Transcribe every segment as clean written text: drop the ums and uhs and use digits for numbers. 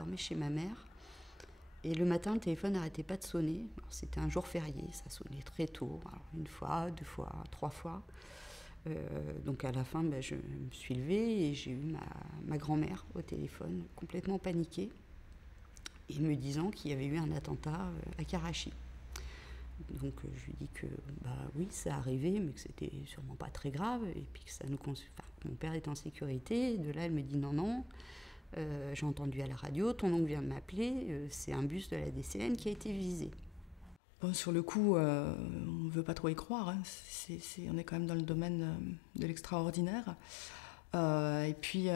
dormais chez ma mère. Et le matin, le téléphone n'arrêtait pas de sonner. C'était un jour férié, ça sonnait très tôt. Alors, 1 fois, 2 fois, 3 fois. Donc à la fin, je me suis levée et j'ai eu ma grand-mère au téléphone, complètement paniquée, et me disant qu'il y avait eu un attentat à Karachi. Donc je lui dis que oui, ça arrivait, mais que c'était sûrement pas très grave, et puis que ça nous mon père est en sécurité. De là, elle me dit non, j'ai entendu à la radio, ton oncle vient de m'appeler, c'est un bus de la DCN qui a été visé. Bon, sur le coup, on ne veut pas trop y croire, hein. On est quand même dans le domaine de l'extraordinaire. Et puis,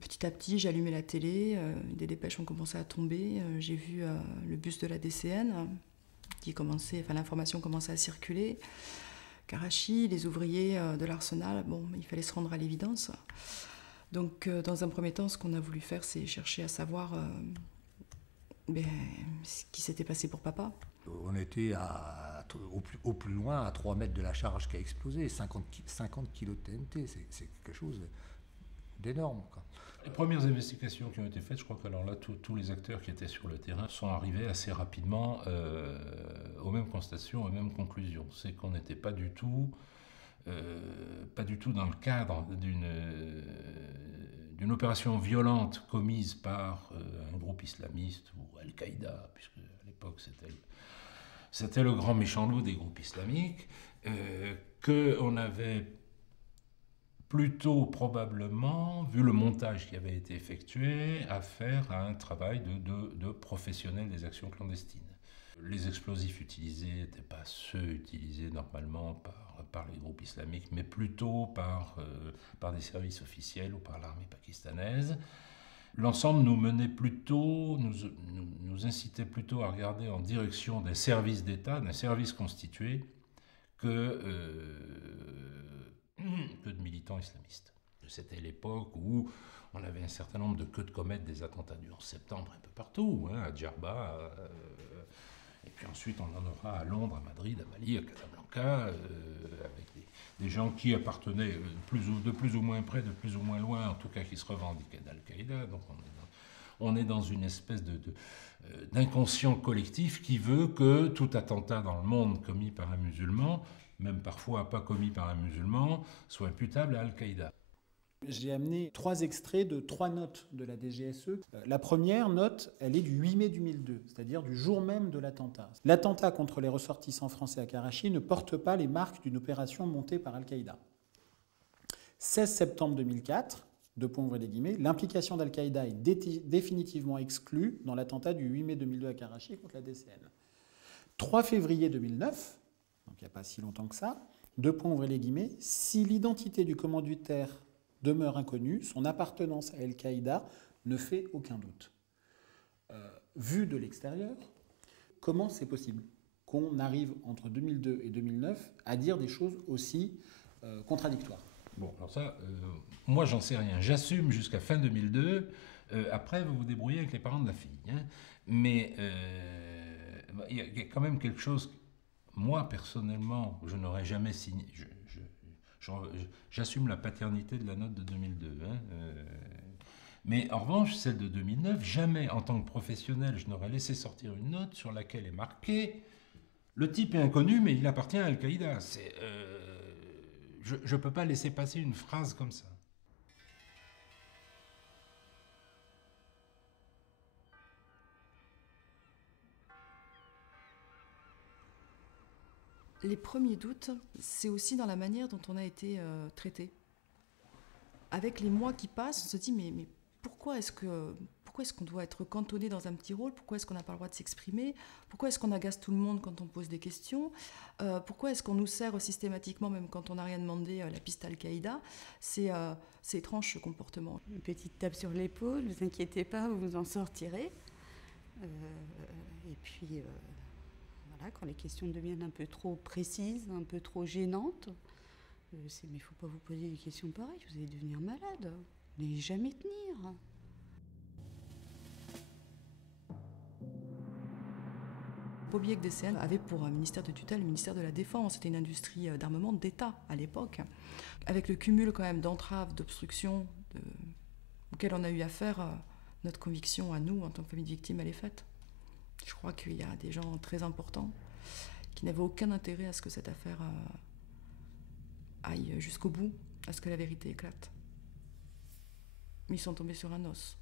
petit à petit, j'ai allumé la télé, des dépêches ont commencé à tomber, j'ai vu le bus de la DCN, l'information commençait à circuler. Karachi, les ouvriers de l'Arsenal, il fallait se rendre à l'évidence. Donc, dans un premier temps, ce qu'on a voulu faire, c'est chercher à savoir ce qui s'était passé pour papa. On était au plus loin, à 3 mètres de la charge qui a explosé, 50 kilos de TNT, c'est quelque chose d'énorme, quoi. Les premières investigations qui ont été faites, je crois que alors là, tous les acteurs qui étaient sur le terrain sont arrivés assez rapidement aux mêmes constatations, aux mêmes conclusions. C'est qu'on n'était pas du tout dans le cadre d'une opération violente commise par un groupe islamiste ou Al-Qaïda, puisque à l'époque c'était le grand méchant loup des groupes islamiques, qu'on avait plutôt probablement, vu le montage qui avait été effectué, affaire à un travail de professionnels des actions clandestines. Les explosifs utilisés n'étaient pas ceux utilisés normalement par les groupes islamiques, mais plutôt par des services officiels ou par l'armée pakistanaise. L'ensemble nous menait plutôt, nous incitait plutôt à regarder en direction d'un service d'État, d'un service constitué, que de militants islamistes. C'était l'époque où on avait un certain nombre de queues de comète des attentats du 11 septembre un peu partout, à Djerba, et puis ensuite on en aura à Londres, à Madrid, à Bali, à Casablanca, avec des gens qui appartenaient de plus ou moins près, de plus ou moins loin, en tout cas qui se revendiquaient d'Al-Qaïda. Donc on est dans une espèce d'inconscient collectif qui veut que tout attentat dans le monde commis par un musulman, même parfois pas commis par un musulman, soit imputable à Al-Qaïda. J'ai amené 3 extraits de 3 notes de la DGSE. La première note, elle est du 8 mai 2002, c'est-à-dire du jour même de l'attentat. L'attentat contre les ressortissants français à Karachi ne porte pas les marques d'une opération montée par Al-Qaïda. 16 septembre 2004, l'implication d'Al-Qaïda est définitivement exclue dans l'attentat du 8 mai 2002 à Karachi contre la DCN. 3 février 2009, donc il n'y a pas si longtemps que ça, si l'identité du commanditaire demeure inconnue, son appartenance à Al-Qaïda ne fait aucun doute. Vu de l'extérieur, comment c'est possible qu'on arrive entre 2002 et 2009 à dire des choses aussi contradictoires? Bon, alors ça, moi j'en sais rien. J'assume jusqu'à fin 2002. Après, vous vous débrouillez avec les parents de la fille. Hein. Mais il y a quand même quelque chose. Moi, personnellement, je n'aurais jamais signé. J'assume la paternité de la note de 2002. Hein, mais en revanche, celle de 2009, jamais en tant que professionnel, je n'aurais laissé sortir une note sur laquelle est marqué « Le type est inconnu, mais il appartient à Al-Qaïda ». Je ne peux pas laisser passer une phrase comme ça. Les premiers doutes, c'est aussi dans la manière dont on a été traité. Avec les mois qui passent, on se dit mais pourquoi est-ce qu'on doit être cantonné dans un petit rôle? Pourquoi est-ce qu'on n'a pas le droit de s'exprimer? Pourquoi est-ce qu'on agace tout le monde quand on pose des questions? Pourquoi est-ce qu'on nous sert systématiquement, même quand on n'a rien demandé, la piste Al-Qaïda? C'est étrange ce comportement. Une petite tape sur l'épaule, ne vous inquiétez pas, vous vous en sortirez. Et puis... Voilà, quand les questions deviennent un peu trop précises, un peu trop gênantes, mais il ne faut pas vous poser des questions pareilles, vous allez devenir malade, vous n'allez jamais tenir. Pobiec DCN avait pour ministère de tutelle le ministère de la Défense. C'était une industrie d'armement d'État à l'époque. Avec le cumul quand même d'entraves, d'obstructions auxquelles on a eu affaire notre conviction à nous, en tant que famille de victimes, elle est faite. Je crois qu'il y a des gens très importants qui n'avaient aucun intérêt à ce que cette affaire aille jusqu'au bout, à ce que la vérité éclate. Mais ils sont tombés sur un os.